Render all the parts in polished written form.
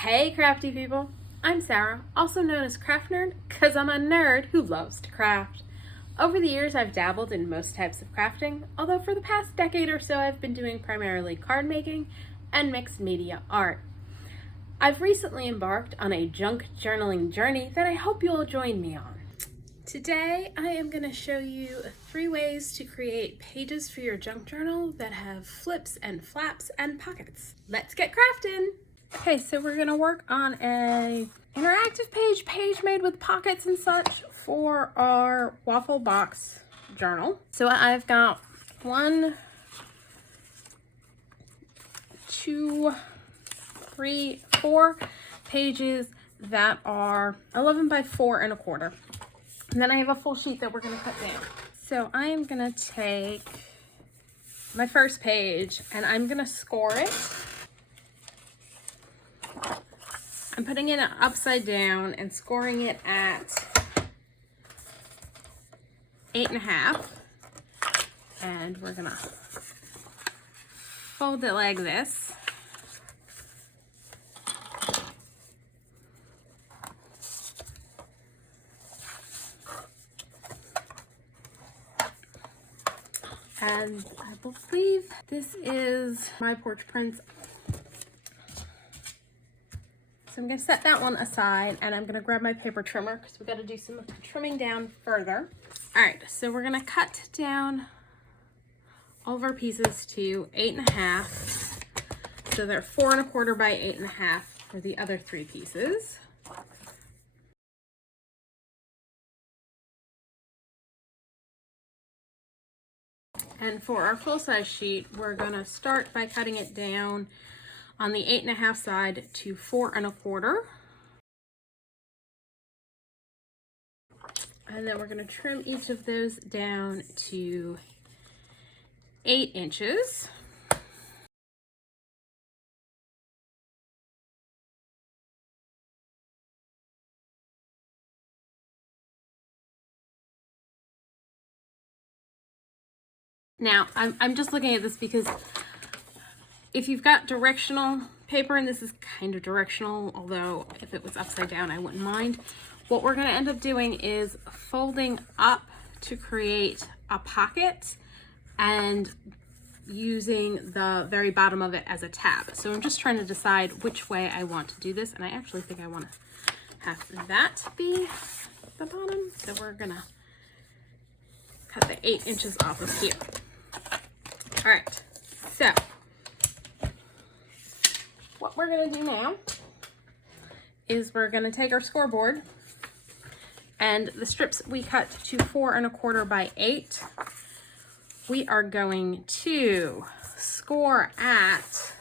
Hey crafty people, I'm Sarah, also known as Craft Nerd because I'm a nerd who loves to craft. Over the years I've dabbled in most types of crafting, although for the past decade or so I've been doing primarily card making and mixed media art. I've recently embarked on a junk journaling journey that I hope you'll join me on. Today I am going to show you 3 ways to create pages for your junk journal that have flips and flaps and pockets. Let's get crafting! Okay, so we're gonna work on a interactive page made with pockets and such for our waffle box journal. So I've got 1, 2, 3, 4 pages that are 11 by 4 1/4. And then I have a full sheet that we're gonna cut down. So I'm gonna take my first page and I'm gonna score it. I'm putting it upside down and scoring it at 8.5. And we're gonna fold it like this. And I believe this is My Porch Prince. So I'm going to set that one aside and I'm going to grab my paper trimmer because we've got to do some trimming down further. All right, so we're going to cut down all of our pieces to 8.5. So they're 4 1/4 by 8.5 for the other 3 pieces. And for our full-size sheet, we're going to start by cutting it down on the 8.5 side to 4 1/4. And then we're going to trim each of those down to 8 inches. Now, I'm just looking at this because if you've got directional paper, and this is kind of directional, although if it was upside down, I wouldn't mind. What we're going to end up doing is folding up to create a pocket and using the very bottom of it as a tab. So I'm just trying to decide which way I want to do this, and I actually think I want to have that be the bottom. So we're going to cut the 8 inches off of here. All right, so what we're going to do now is we're going to take our scoreboard and the strips we cut to 4 1/4 by 8. We are going to score at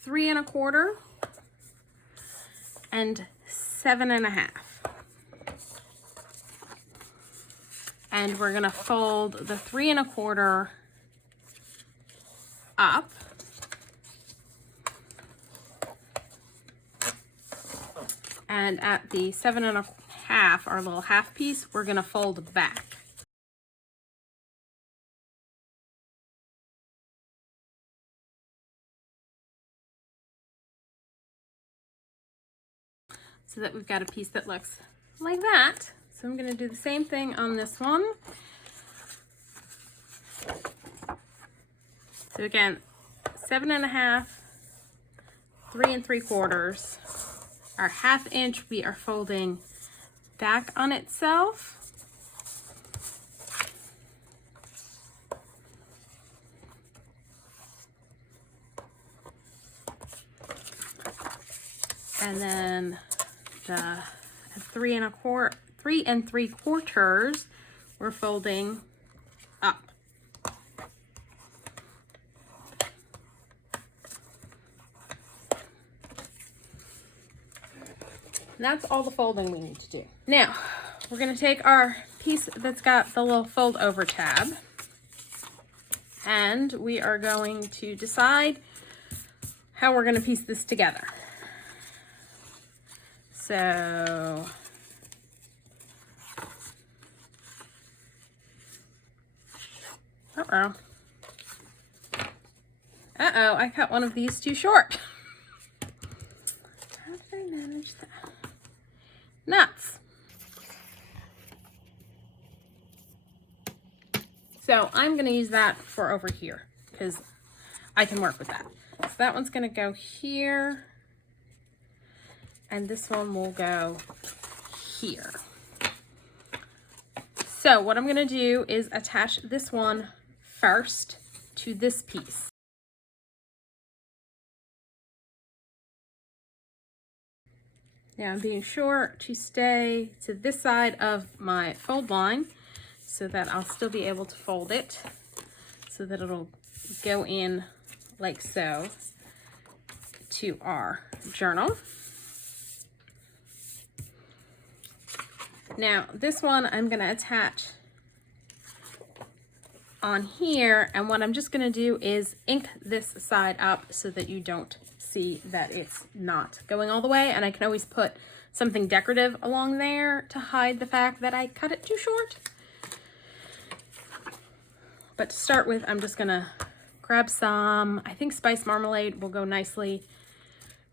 3 1/4 and 7.5. And we're going to fold the 3 1/4 up. And at the 7.5, our little half piece, we're going to fold back. So that we've got a piece that looks like that. So I'm going to do the same thing on this one. So again, 7.5, 3 3/4. Our 1/2 inch we are folding back on itself. And then the 3 3/4 we're folding up. And that's all the folding we need to do. Now, we're going to take our piece that's got the little fold over tab and we are going to decide how we're going to piece this together. So Uh-oh. Uh-oh, I cut one of these too short. How did I manage that? Nuts. So I'm going to use that for over here because I can work with that. So that one's going to go here. And this one will go here. So what I'm going to do is attach this one first to this piece. Now I'm being sure to stay to this side of my fold line so that I'll still be able to fold it so that it'll go in like so to our journal. Now this one I'm going to attach on here, and what I'm just going to do is ink this side up so that you don't see that it's not going all the way, and I can always put something decorative along there to hide the fact that I cut it too short. But to start with, I'm just gonna grab some, I think spice marmalade will go nicely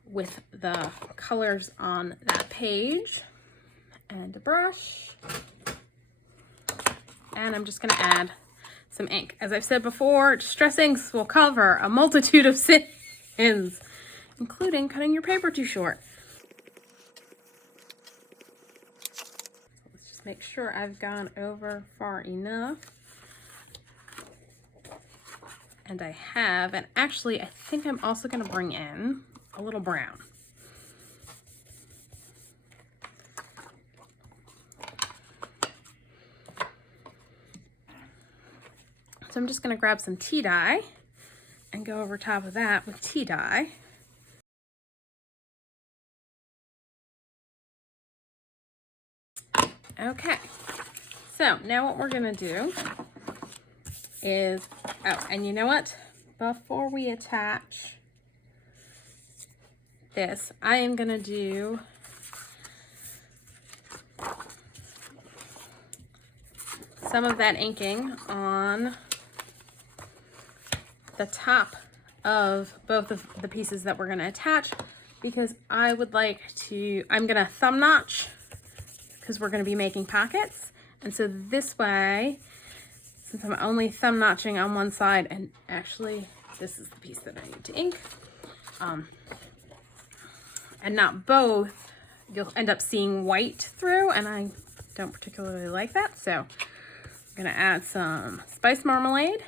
with the colors on that page, and a brush, and I'm just gonna add some ink. As I've said before, distress inks will cover a multitude of sins, including cutting your paper too short. Let's just make sure I've gone over far enough. And I have, and actually I think I'm also going to bring in a little brown. So I'm just going to grab some tea dye and go over top of that with tea dye. Okay, so now what we're gonna do is, oh, and you know what? Before we attach this, I am gonna do some of that inking on the top of both of the pieces that we're gonna attach, because I would like to, I'm gonna thumb notch because we're going to be making pockets, and so this way, since I'm only thumb notching on one side, and actually this is the piece that I need to ink, and not both, you'll end up seeing white through, and I don't particularly like that. So I'm going to add some spice marmalade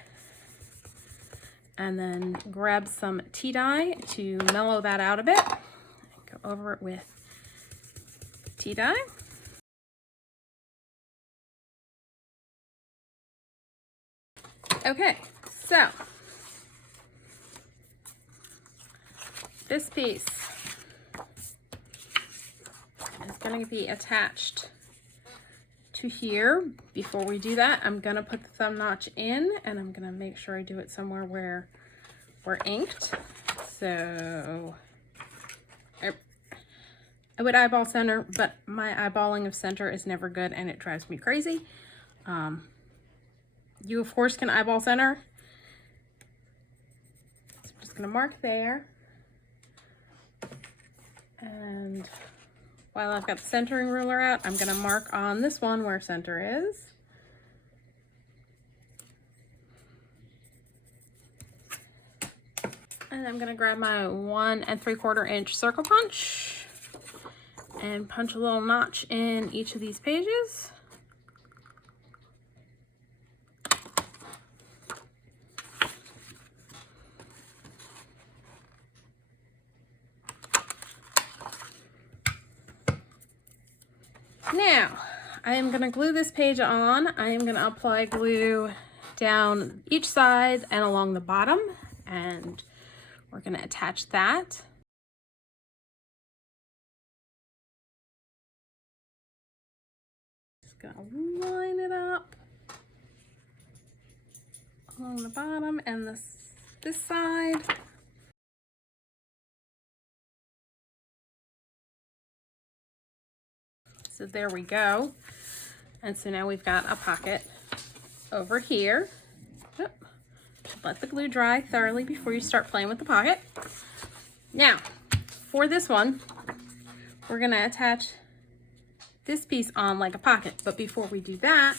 and then grab some tea dye to mellow that out a bit. Go over it with tea dye. Okay, so this piece is going to be attached to here. Before we do that, I'm going to put the thumb notch in, and I'm going to make sure I do it somewhere where we're inked. So I would eyeball center, but my eyeballing of center is never good and it drives me crazy. You, of course, can eyeball center. So I'm just going to mark there. And while I've got the centering ruler out, I'm going to mark on this one where center is. And I'm going to grab my 1 3/4 inch circle punch and punch a little notch in each of these pages. Now, I am going to glue this page on. I am going to apply glue down each side and along the bottom, and we're going to attach that. Just going to line it up along the bottom and this side. So there we go. And so now we've got a pocket over here. Oop. Let the glue dry thoroughly before you start playing with the pocket. Now, for this one, we're gonna attach this piece on like a pocket, but before we do that,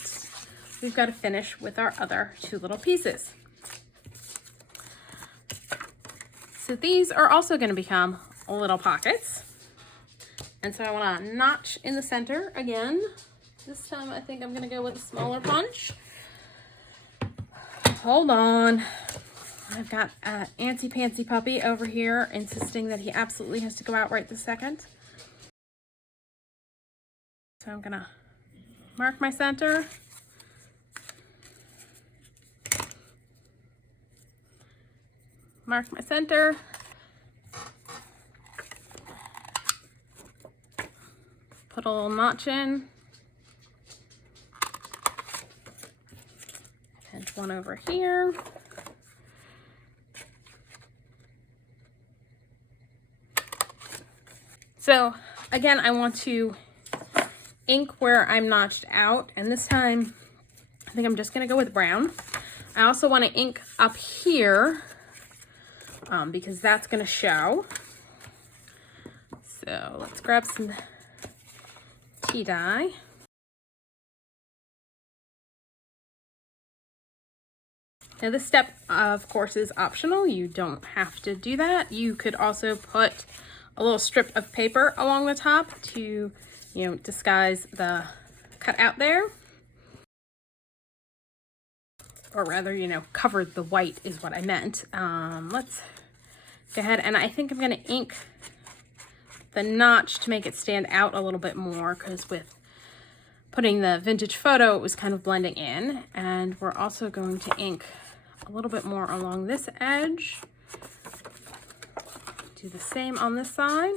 we've got to finish with our other two little pieces. So these are also going to become little pockets. And so I want a notch in the center again. This time I think I'm going to go with a smaller punch. Hold on. I've got an antsy-pantsy puppy over here insisting that he absolutely has to go out right this second. So I'm gonna mark my center. Mark my center. Put a little notch in. And one over here. So again, I want to ink where I'm notched out, and this time I think I'm just gonna go with brown. I also want to ink up here because that's gonna show. So let's grab some tea dye. Now this step of course is optional. You don't have to do that. You could also put a little strip of paper along the top to, you know, disguise the cutout there. Or rather, you know, cover the white is what I meant. Let's go ahead, and I think I'm gonna ink the notch to make it stand out a little bit more, because with putting the vintage photo, it was kind of blending in. And we're also going to ink a little bit more along this edge. Do the same on this side.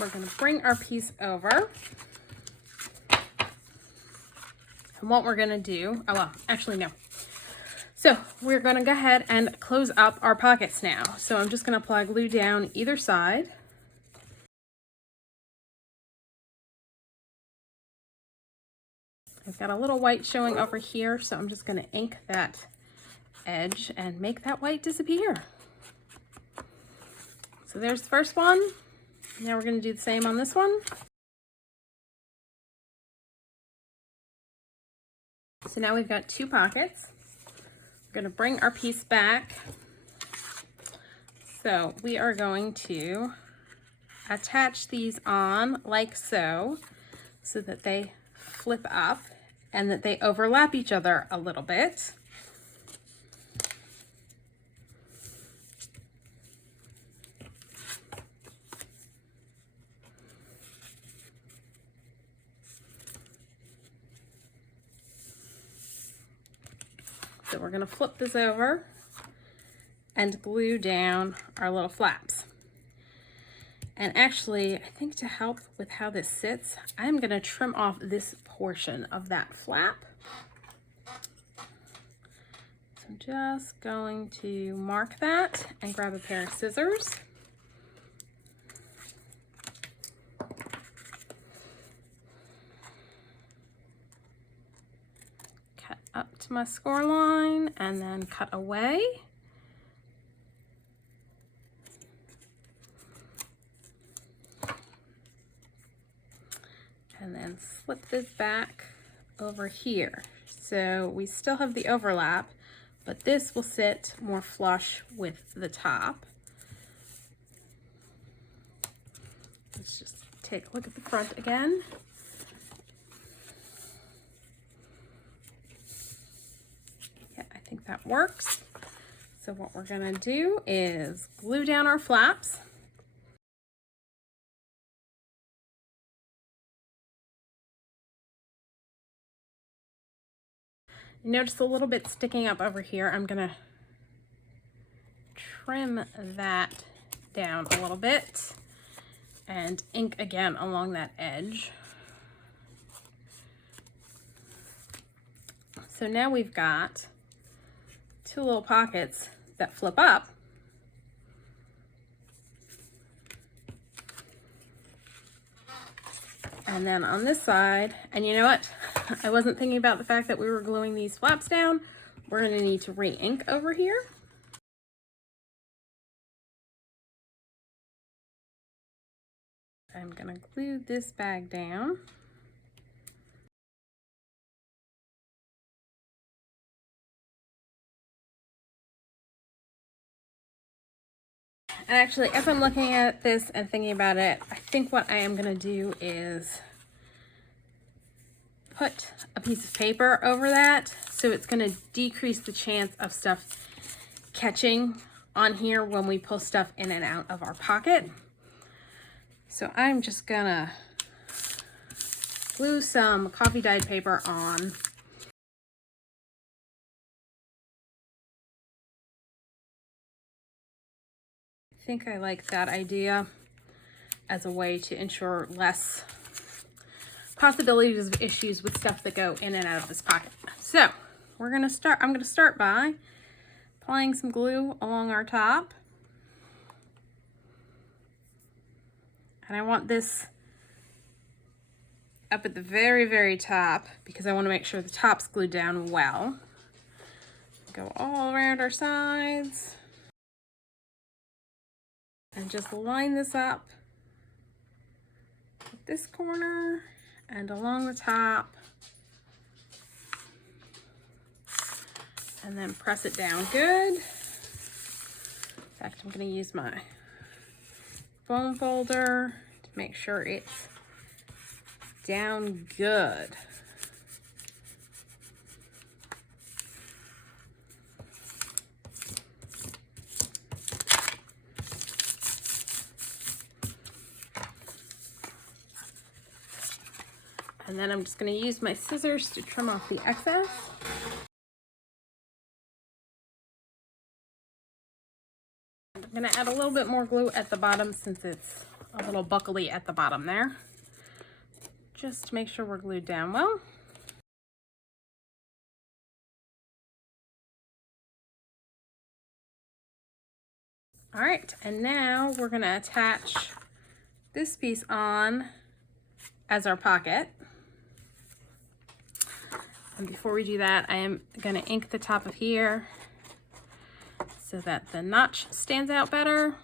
We're going to bring our piece over. And what we're going to do, oh well, actually no. So we're going to go ahead and close up our pockets now. So I'm just going to apply glue down either side. I've got a little white showing over here, so I'm just going to ink that edge and make that white disappear. So there's the first one. Now we're going to do the same on this one. So now we've got two pockets. We're going to bring our piece back. So we are going to attach these on like so, so that they flip up and that they overlap each other a little bit. So we're going to flip this over and glue down our little flaps. And actually, I think to help with how this sits, I'm going to trim off this portion of that flap. So I'm just going to mark that and grab a pair of scissors. Cut up to my score line and then cut away. And then slip this back over here. So we still have the overlap, but this will sit more flush with the top. Let's just take a look at the front again. Yeah, I think that works. So what we're gonna do is glue down our flaps. Notice a little bit sticking up over here. I'm gonna trim that down a little bit and ink again along that edge. So now we've got two little pockets that flip up. And then on this side, and you know what? I wasn't thinking about the fact that we were gluing these flaps down. We're going to need to re-ink over here. I'm going to glue this bag down. And actually, as I'm looking at this and thinking about it, I think what I am going to do is put a piece of paper over that, so it's going to decrease the chance of stuff catching on here when we pull stuff in and out of our pocket. So I'm just gonna glue some coffee dyed paper on. I think I like that idea as a way to ensure less possibilities of issues with stuff that go in and out of this pocket. So I'm gonna start by applying some glue along our top. And I want this up at the very, very top because I want to make sure the top's glued down well. Go all around our sides. And just line this up at this corner and along the top. And then press it down good. In fact, I'm going to use my foam folder to make sure it's down good. And then I'm just going to use my scissors to trim off the excess. I'm going to add a little bit more glue at the bottom since it's a little buckly at the bottom there. Just to make sure we're glued down well. All right, and now we're going to attach this piece on as our pocket. And before we do that, I am going to ink the top of here so that the notch stands out better.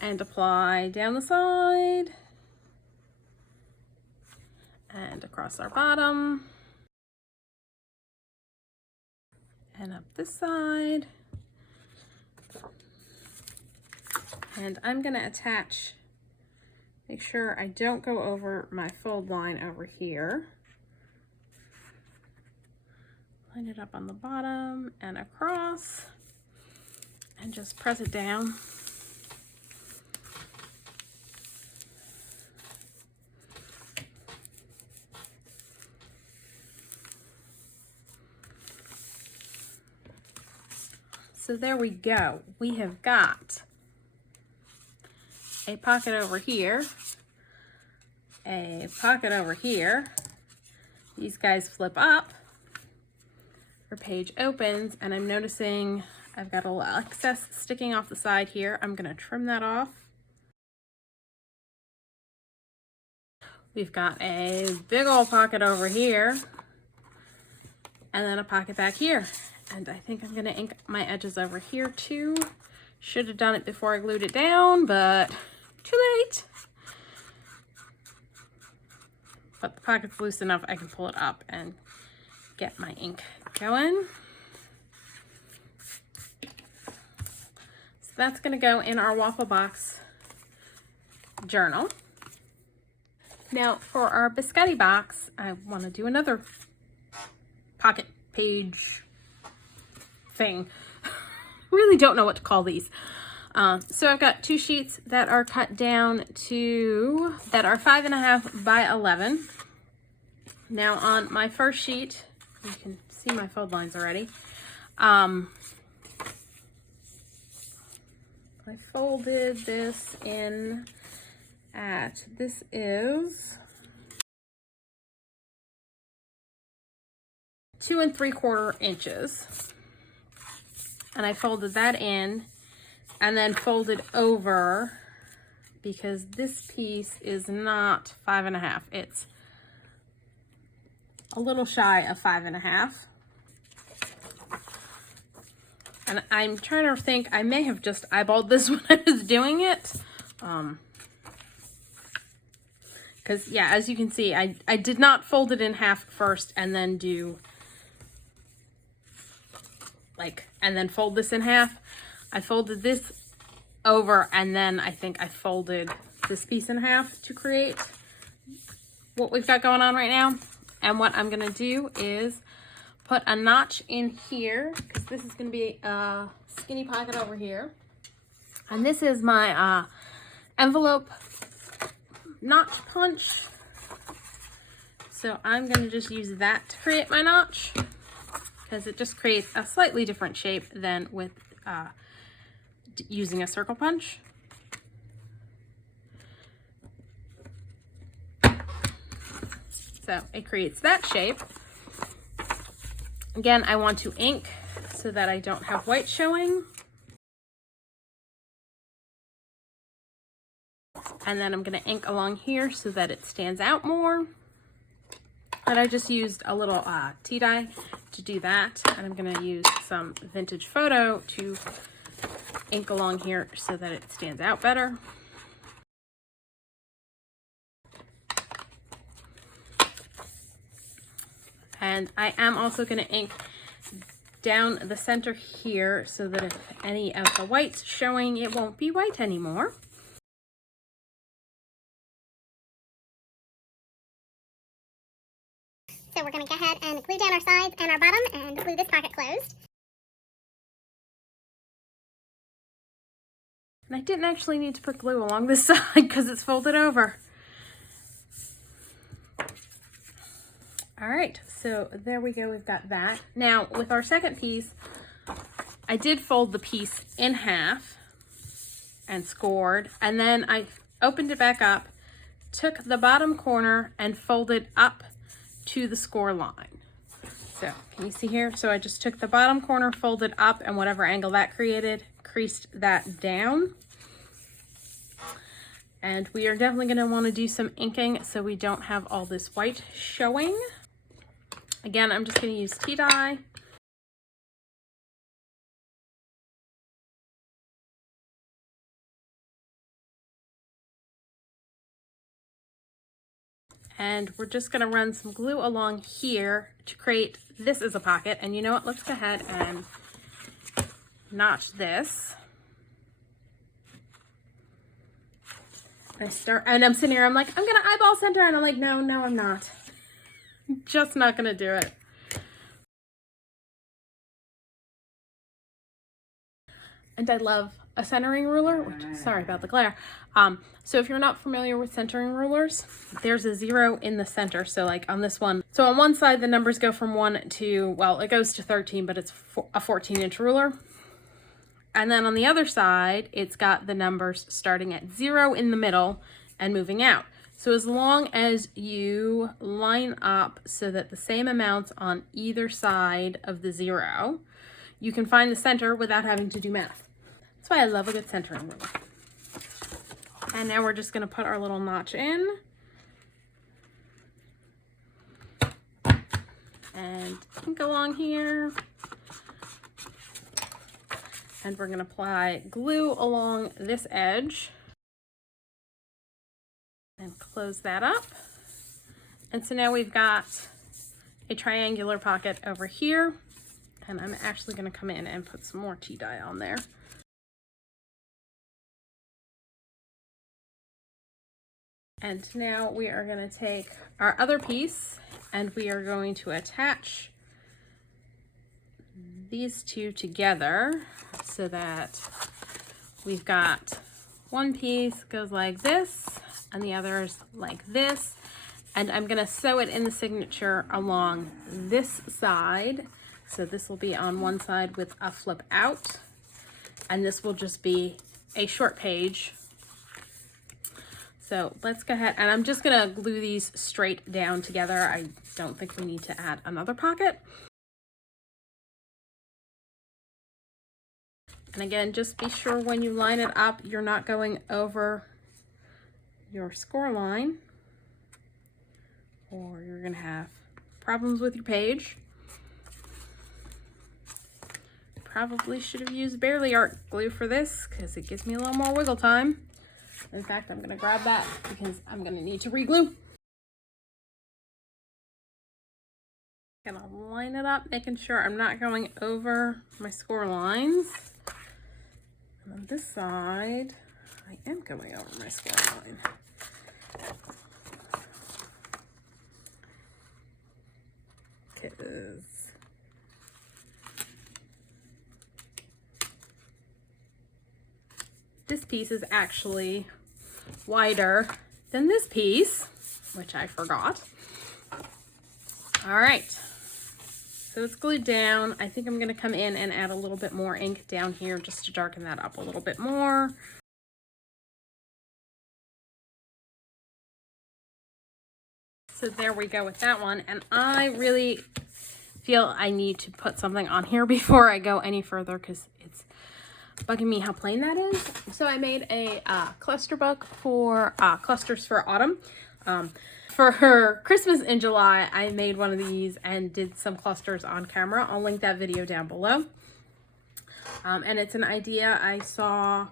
And apply down the side and across our bottom and up this side. And I'm going to attach, make sure I don't go over my fold line over here. Line it up on the bottom and across and just press it down. So there we go. We have got a pocket over here, a pocket over here. These guys flip up. Our page opens, and I'm noticing I've got a little excess sticking off the side here. I'm going to trim that off. We've got a big old pocket over here, and then a pocket back here. And I think I'm going to ink my edges over here too. Should have done it before I glued it down, but too late. But the pocket's loose enough I can pull it up and get my ink going. So that's going to go in our waffle box journal. Now for our biscotti box, I want to do another pocket page thing. Really don't know what to call these. So I've got two sheets that are cut down to, that are 5.5 by 11. Now on my first sheet, you can see my fold lines already. I folded this in at, this is 2 3/4 inches. And I folded that in and then folded over because this piece is not 5.5. It's a little shy of 5.5. And I'm trying to think, I may have just eyeballed this when I was doing it. Because, yeah, as you can see, I did not fold it in half first and then do, like, and then fold this in half. I folded this over and then I think I folded this piece in half to create what we've got going on right now. And what I'm going to do is put a notch in here, because this is going to be a skinny pocket over here. And this is my envelope notch punch. So I'm going to just use that to create my notch, because it just creates a slightly different shape than with using a circle punch. So it creates that shape. Again, I want to ink so that I don't have white showing. And then I'm going to ink along here so that it stands out more. And I just used a little tea dye to do that. And I'm going to use some vintage photo to ink along here so that it stands out better. And I am also going to ink down the center here so that if any of the white's showing, it won't be white anymore. So we're going to go ahead and glue down our sides and our bottom and glue this pocket closed. And I didn't actually need to put glue along this side because it's folded over. All right, so there we go, we've got that. Now with our second piece, I did fold the piece in half and scored, and then I opened it back up, took the bottom corner and folded up to the score line. So can you see here? So I just took the bottom corner, folded up, and whatever angle that created, creased that down. And we are definitely going to want to do some inking so we don't have all this white showing. Again, I'm just going to use tea dye. And we're just going to run some glue along here to create this as a pocket. And you know what? Let's go ahead and notch this. And I'm sitting here, I'm like, I'm going to eyeball center. And I'm like, no, I'm not. Just not going to do it. And I love a centering ruler, which, sorry about the glare. So if you're not familiar with centering rulers, there's a 0 in the center. So like on this one, so on one side, the numbers go from 1 to, well, it goes to 13, but it's a 14-inch ruler. And then on the other side, it's got the numbers starting at 0 in the middle and moving out. So as long as you line up so that the same amounts on either side of the 0, you can find the center without having to do math. That's why I love a good centering ruler. And now we're just going to put our little notch in. And ink along here. And we're going to apply glue along this edge. And close that up. And so now we've got a triangular pocket over here. And I'm actually going to come in and put some more tea dye on there. And now we are going to take our other piece and we are going to attach these two together so that we've got one piece goes like this and the other is like this. And I'm going to sew it in the signature along this side. So this will be on one side with a flip out, and this will just be a short page. So let's go ahead, and I'm just going to glue these straight down together. I don't think we need to add another pocket. And again, just be sure when you line it up, you're not going over your score line, or you're gonna have problems with your page. Probably should have used barely art glue for this because it gives me a little more wiggle time. In fact, I'm gonna grab that because I'm gonna need to re-glue. Gonna line it up, making sure I'm not going over my score lines. And on this side, I am going over my score line. Because this piece is actually wider than this piece, which I forgot. All right, so it's glued down. I think I'm gonna come in and add a little bit more ink down here just to darken that up a little bit more. So there we go with that one. And I really feel I need to put something on here before I go any further because it's bugging me how plain that is. So I made a cluster book for clusters for autumn. For her Christmas in July, I made one of these and did some clusters on camera. I'll link that video down below. And it's an idea I saw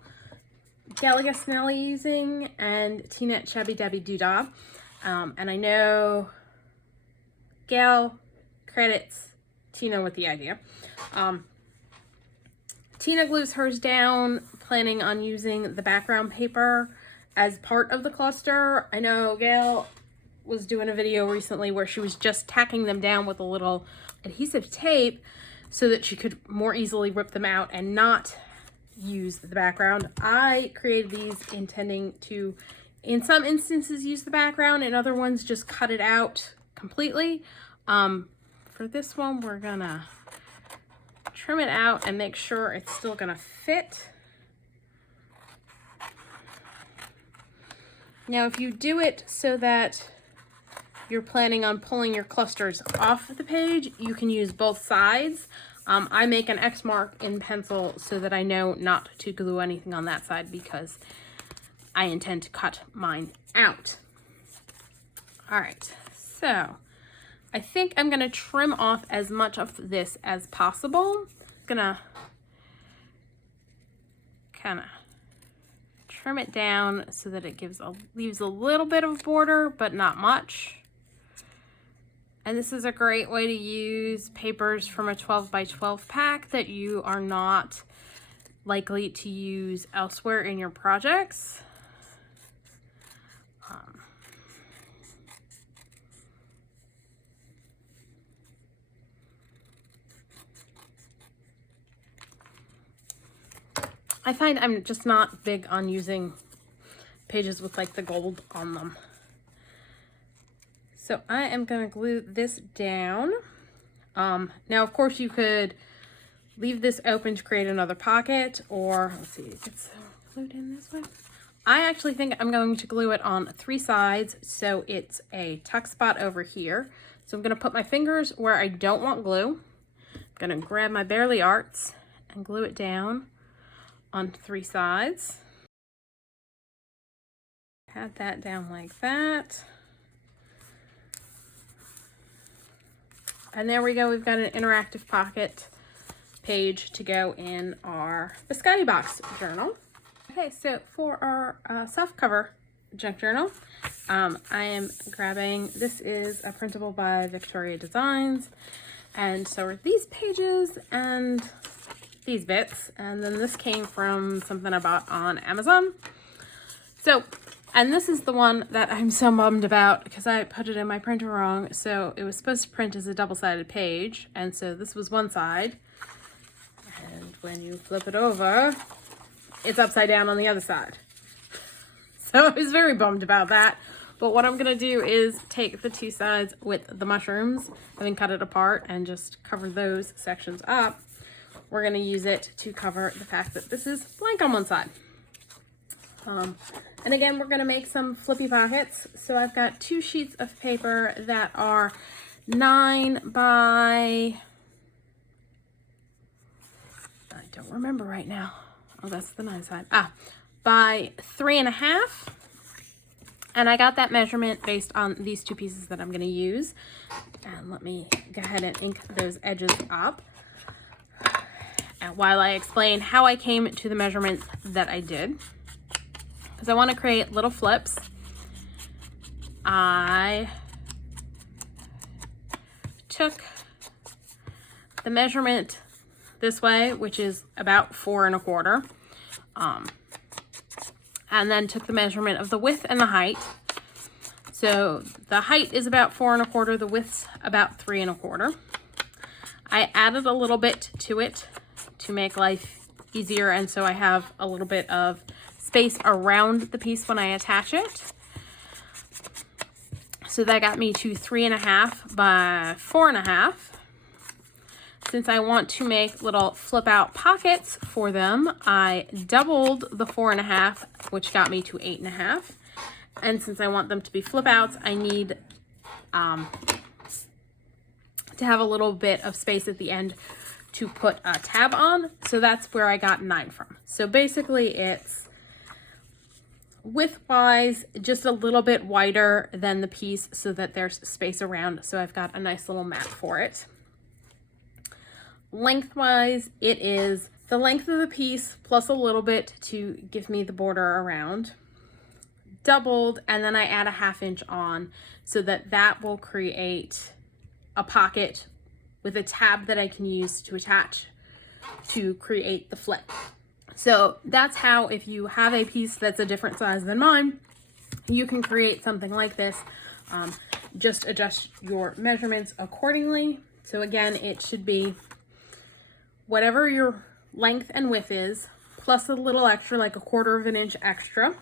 Galaga Snelly using and Tina Chubby Debbie Doodah. And I know Gail credits Tina with the idea. Tina glues hers down, planning on using the background paper as part of the cluster. I know Gail was doing a video recently where she was just tacking them down with a little adhesive tape so that she could more easily rip them out and not use the background. I created these intending to, in some instances, use the background, and other ones just cut it out completely. For this one, we're gonna trim it out and make sure it's still gonna fit. Now, if you do it so that you're planning on pulling your clusters off of the page, you can use both sides. I make an X mark in pencil so that I know not to glue anything on that side because I intend to cut mine out. All right, so I think I'm gonna trim off as much of this as possible. Gonna kind of trim it down so that it leaves a little bit of border, but not much. And this is a great way to use papers from a 12 by 12 pack that you are not likely to use elsewhere in your projects. I find I'm just not big on using pages with like the gold on them. So I am going to glue this down. Now, of course, you could leave this open to create another pocket, or let's see, it's glued in this way. I actually think I'm going to glue it on 3 sides, so it's a tuck spot over here. So I'm going to put my fingers where I don't want glue. I'm going to grab my Barely Arts and glue it down on 3 sides. Pat that down like that. And there we go. We've got an interactive pocket page to go in our Biscotti box journal. Okay, so for our soft cover junk journal, I am grabbing, this is a printable by Vectoria Designs, and so are these pages and these bits, and then this came from something I bought on Amazon. So, and this is the one that I'm so bummed about because I put it in my printer wrong. So it was supposed to print as a double-sided page, and so this was one side, and when you flip it over, it's upside down on the other side. So I was very bummed about that. But what I'm gonna do is take the 2 sides with the mushrooms, having cut it apart, and just cover those sections up. We're gonna use it to cover the fact that this is blank on one side. And again, we're gonna make some flippy pockets. So I've got 2 sheets of paper that are 9 by, I don't remember right now. Oh, that's the 9 side. By 3.5. And I got that measurement based on these two pieces that I'm going to use. And let me go ahead and ink those edges up. And while I explain how I came to the measurements that I did, because I want to create little flips, I took the measurement this way, which is about 4 1/4, and then took the measurement of the width and the height. So the height is about 4 1/4, the width's about 3 1/4. I added a little bit to it to make life easier, and so I have a little bit of space around the piece when I attach it. So that got me to 3 1/2 by 4 1/2. Since I want to make little flip out pockets for them, I doubled the 4 1/2, which got me to 8 1/2. And since I want them to be flip outs, I need to have a little bit of space at the end to put a tab on. So that's where I got 9 from. So basically it's width-wise just a little bit wider than the piece so that there's space around. So I've got a nice little mat for it. Lengthwise, it is the length of the piece plus a little bit to give me the border around, doubled, and then I add a 1/2 inch on so that that will create a pocket with a tab that I can use to attach to create the flip. So that's how, if you have a piece that's a different size than mine, you can create something like this. Just adjust your measurements accordingly. So again, it should be whatever your length and width is, plus a little extra, like a 1/4 inch extra,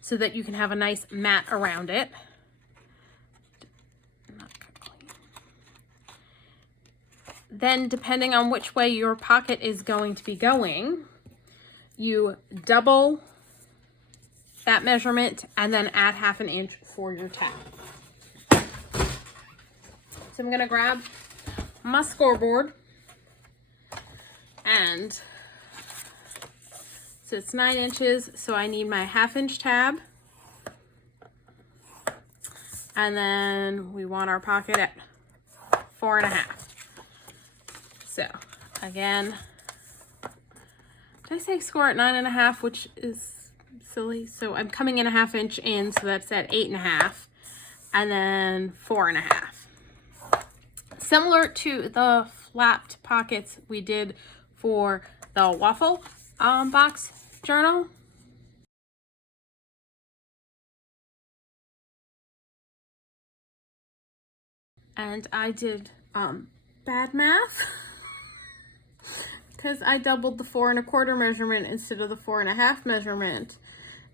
so that you can have a nice mat around it. Then, depending on which way your pocket is going to be going, you double that measurement and then add 1/2 inch for your tab. So I'm gonna grab my scoreboard, and so it's 9 inches, so I need my 1/2 inch tab, and then we want our pocket at 4 1/2. So again, did I say score at 9 1/2, which is silly? So I'm coming in a 1/2 inch in, so that's at 8 1/2, and then 4 1/2. Similar to the flapped pockets we did for the waffle box journal. And I did bad math because I doubled the 4 1/4 measurement instead of the 4 1/2 measurement,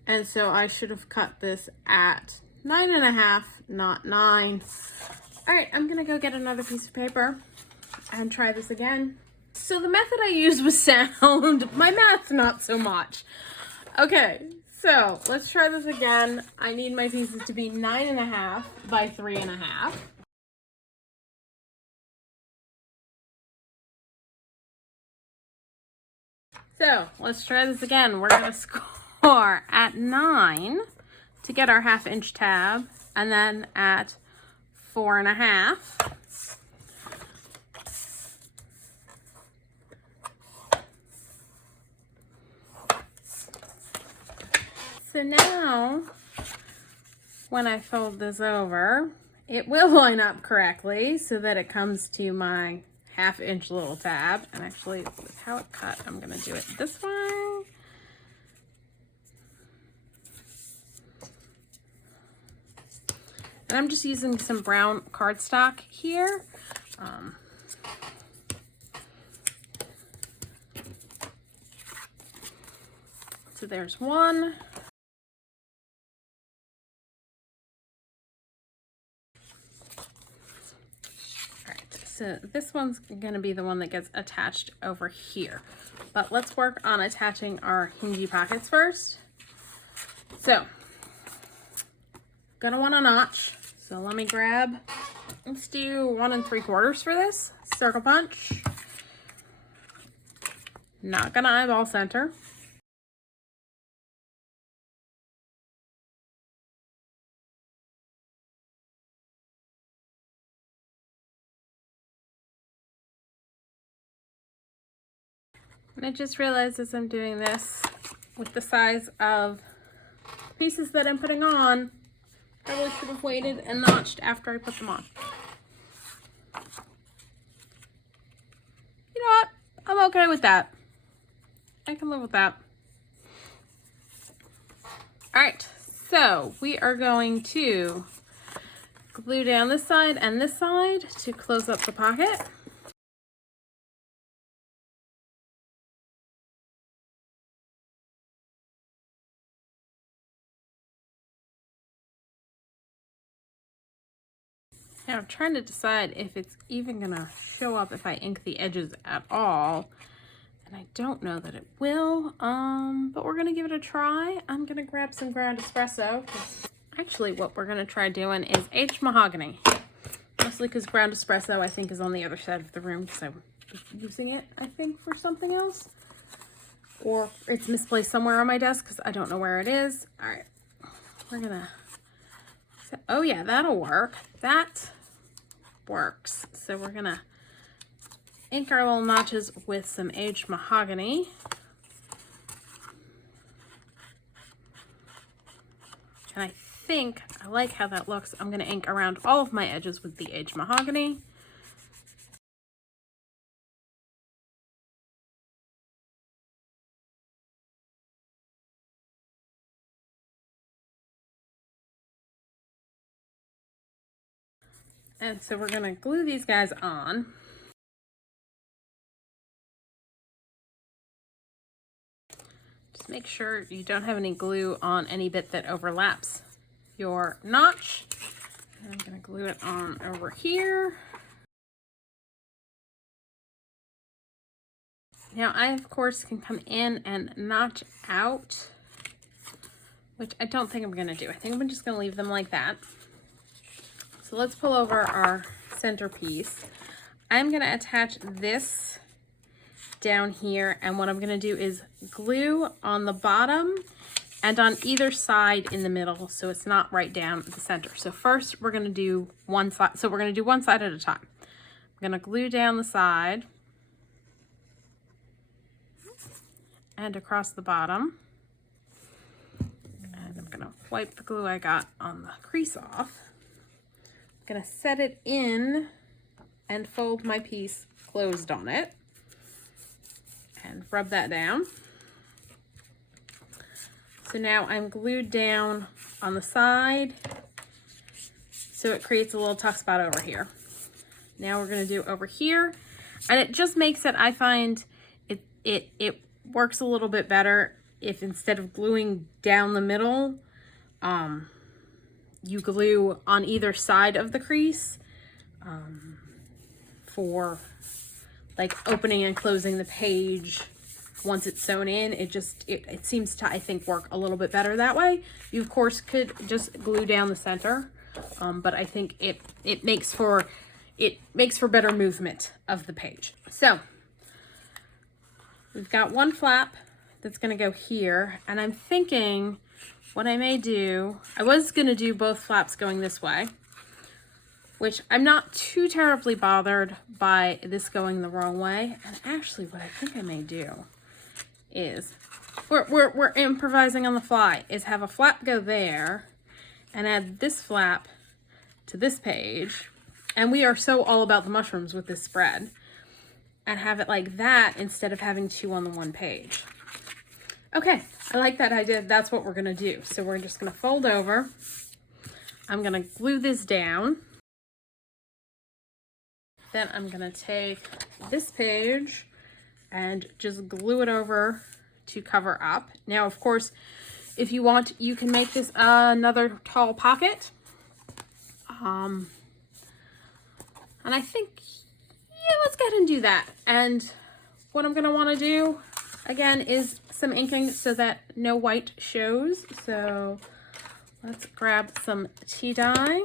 and so I should have cut this at 9 1/2, not 9. All right, I'm gonna go get another piece of paper and try this again. So the method I used was sound, my math not so much. Okay, so let's try this again. I need my pieces to be 9 1/2 by 3 1/2. So let's try this again. We're gonna score at 9 to get our 1/2 inch tab, and then at 4 1/2. So now, when I fold this over, it will line up correctly so that it comes to my 1/2 inch little tab. And actually, with how it cut, I'm gonna do it this way. And I'm just using some brown cardstock here. So there's one. So this one's gonna be the one that gets attached over here. But let's work on attaching our hingy pockets first. So, gonna want a notch. So let me grab, let's do 1 3/4 for this. Circle punch. Not gonna eyeball center. And I just realized as I'm doing this, with the size of pieces that I'm putting on, I probably should have waited and notched after I put them on. You know what? I'm okay with that. I can live with that. All right, so we are going to glue down this side and this side to close up the pocket. Now I'm trying to decide if it's even gonna show up if I ink the edges at all. And I don't know that it will, but we're gonna give it a try. I'm gonna grab some ground espresso. Actually, what we're gonna try doing is aged mahogany. Mostly because ground espresso, I think, is on the other side of the room because I'm using it, I think, for something else. Or it's misplaced somewhere on my desk because I don't know where it is. All right, we're gonna, oh yeah, that'll work. That works. So we're gonna ink our little notches with some aged mahogany. And I think I like how that looks. I'm gonna ink around all of my edges with the aged mahogany. And so we're gonna glue these guys on. Just make sure you don't have any glue on any bit that overlaps your notch. And I'm gonna glue it on over here. Now I, of course, can come in and notch out, which I don't think I'm gonna do. I think I'm just gonna leave them like that. So let's pull over our centerpiece. I'm gonna attach this down here, and what I'm gonna do is glue on the bottom and on either side in the middle, so it's not right down at the center. So first we're gonna do one side. So we're gonna do one side at a time. I'm gonna glue down the side and across the bottom. And I'm gonna wipe the glue I got on the crease off. I'm gonna set it in and fold my piece closed on it and rub that down. So now I'm glued down on the side, so it creates a little tuck spot over here. Now we're gonna do over here, and it just makes it, I find it works a little bit better if instead of gluing down the middle, you glue on either side of the crease for like opening and closing the page. Once it's sewn in, it seems to, I think, work a little bit better that way. You, of course, could just glue down the center, but I think it makes for better movement of the page. So we've got one flap that's going to go here, and I'm thinking what I may do, I was going to do both flaps going this way, which I'm not too terribly bothered by this going the wrong way. And actually what I think I may do is, we're improvising on the fly, is have a flap go there and add this flap to this page. And we are so all about the mushrooms with this spread, and have it like that instead of having two on the one page. Okay, I like that idea. That's what we're gonna do. So we're just gonna fold over. I'm gonna glue this down. Then I'm gonna take this page and just glue it over to cover up. Now, of course, if you want, you can make this another tall pocket. And I think, yeah, let's go ahead and do that. And what I'm gonna wanna do, again, is some inking so that no white shows. So let's grab some tea dye.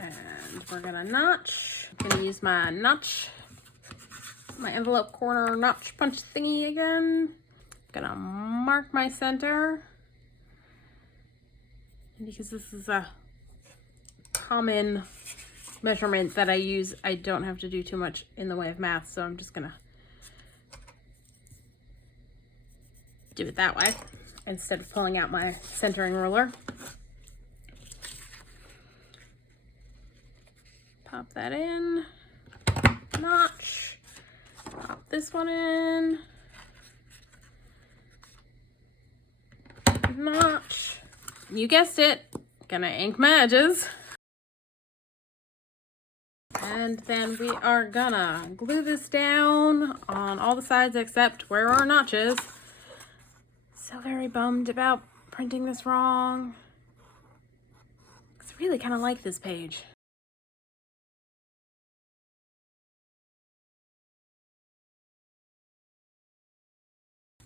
And we're gonna notch. I'm gonna use my envelope corner notch punch thingy again. gonna mark my center. And because this is a common measurement that I use, I don't have to do too much in the way of math, so I'm just gonna do it that way instead of pulling out my centering ruler. Pop that in, notch, pop this one in, notch, you guessed it, gonna ink my edges. And then we are gonna glue this down on all the sides except where our notches. So very bummed about printing this wrong. I really kind of like this page.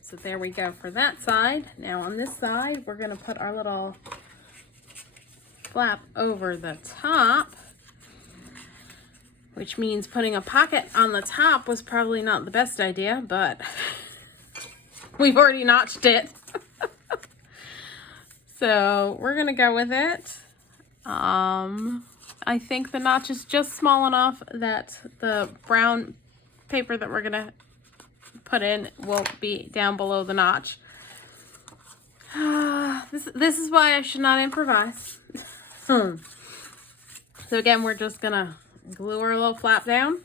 So there we go for that side. Now on this side, we're gonna put our little flap over the top, which means putting a pocket on the top was probably not the best idea, but we've already notched it. So we're gonna go with it. I think the notch is just small enough that the brown paper that we're gonna put in will be down below the notch. This is why I should not improvise. So again, we're just gonna glue our little flap down.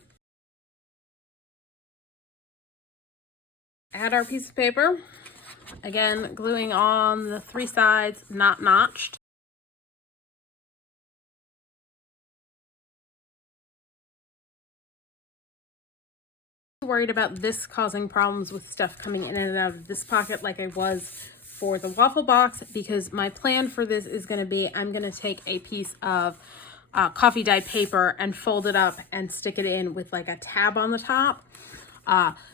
Add our piece of paper. Again, gluing on the 3 sides, not notched. Worried about this causing problems with stuff coming in and out of this pocket like I was for the waffle box, because my plan for this is going to be, I'm going to take a piece of coffee dye paper and fold it up and stick it in with like a tab on the top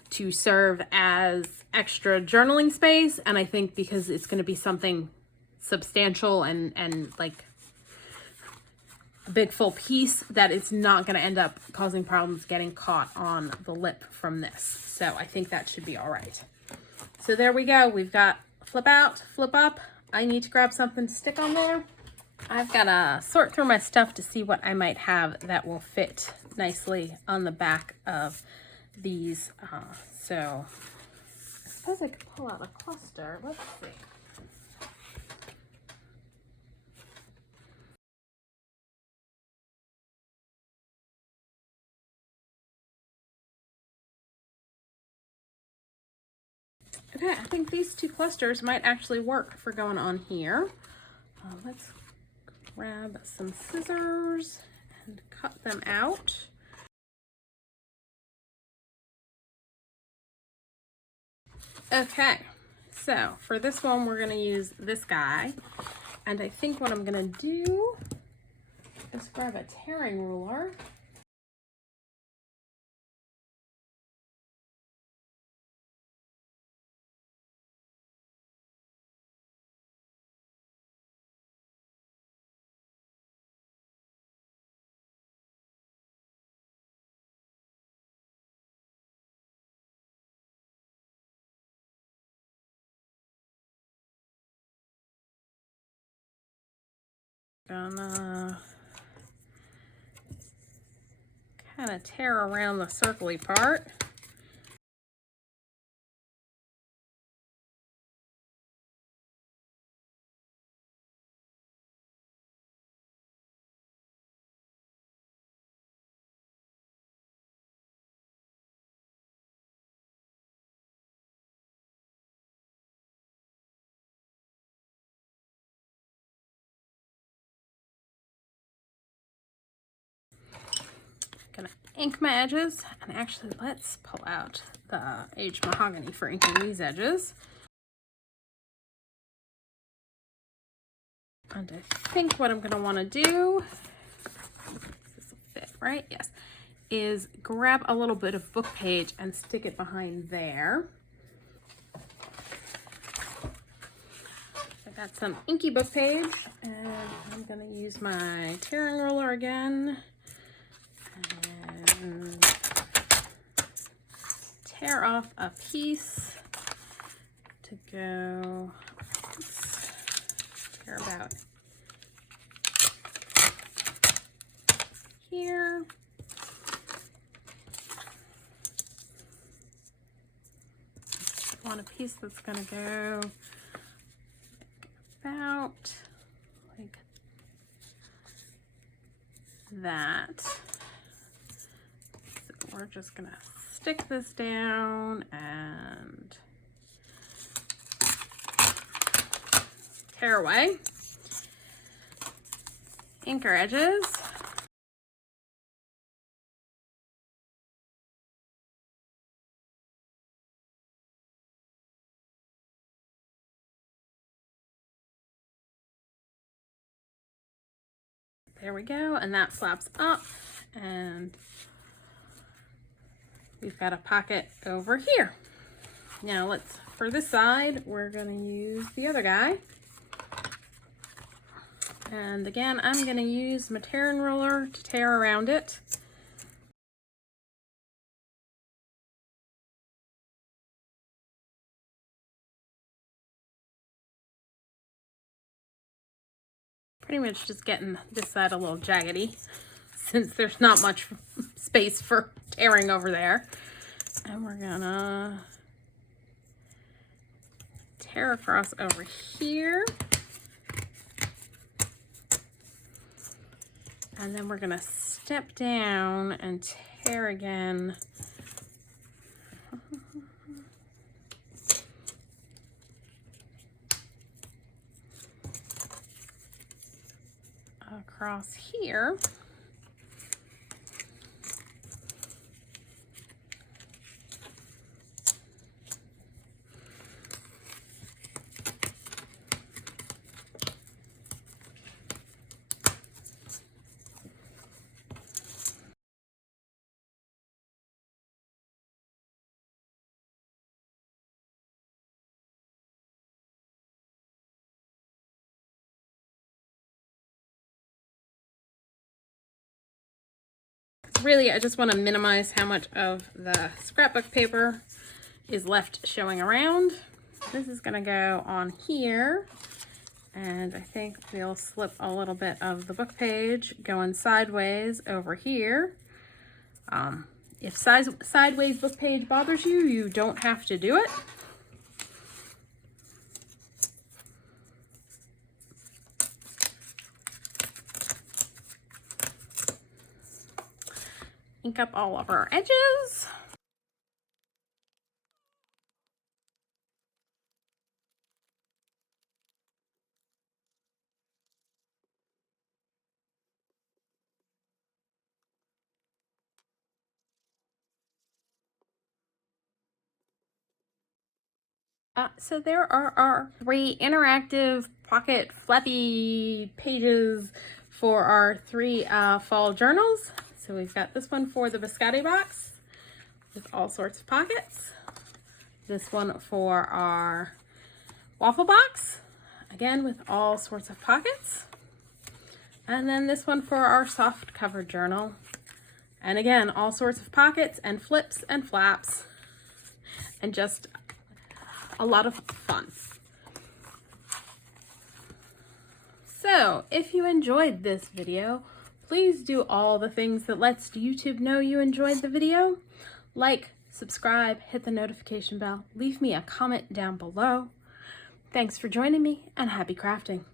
to serve as extra journaling space. And I think because it's going to be something substantial and like a big full piece, that it's not going to end up causing problems getting caught on the lip from this. So I think that should be all right. So there we go. We've got flip out, flip up. I need to grab something to stick on there. I've got to sort through my stuff to see what I might have that will fit nicely on the back of these. So I suppose I could pull out a cluster. Let's see. Okay, I think these 2 clusters might actually work for going on here. Let's grab some scissors and cut them out. Okay, so for this one, we're gonna use this guy. And I think what I'm gonna do is grab a tearing ruler. Gonna kind of tear around the circly part. Gonna ink my edges, and actually let's pull out the aged mahogany for inking these edges. And I think what I'm gonna wanna do, this will fit, right? Yes. Is grab a little bit of book page and stick it behind there. I got some inky book page, and I'm gonna use my tearing ruler again and tear off a piece to go, here about here. Want a piece that's going to go about like that. So we're just going to stick this down and tear away. Ink our edges. There we go, and that flaps up, and we've got a pocket over here. Now for this side, we're gonna use the other guy. And again, I'm gonna use my tearing ruler to tear around it. Pretty much just getting this side a little jaggedy since there's not much space for tearing over there. And we're gonna tear across over here. And then we're gonna step down and tear again. Across here. Really, I just want to minimize how much of the scrapbook paper is left showing around. This is going to go on here, and I think we'll slip a little bit of the book page going sideways over here. If sideways book page bothers you, you don't have to do it. Ink up all of our edges. So there are our 3 interactive pocket flappy pages for our 3 fall journals. So we've got this one for the biscotti box with all sorts of pockets. This one for our waffle box, again with all sorts of pockets. And then this one for our soft cover journal. And again, all sorts of pockets and flips and flaps and just a lot of fun. So if you enjoyed this video, please do all the things that lets YouTube know you enjoyed the video. Like, subscribe, hit the notification bell, leave me a comment down below. Thanks for joining me, and happy crafting.